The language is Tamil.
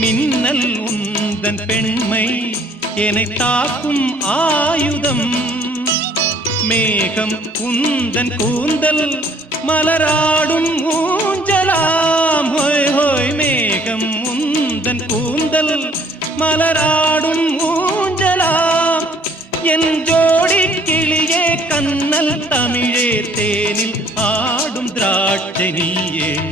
மின்னல் உந்தன் பெண்மை என்னை தாக்கும் ஆயுதம். மேகம் உந்தன் கூந்தல் மலராடும் ஊஞ்சலாம். ஹோய் ஹோய் மேகம் உந்தன் கூந்தல் மலராடும் ஊஞ்சலாம். என் ஜோடி கிளியே கண்ணல் தமிழே தேனில் ஆடும் திராட்சை நீயே.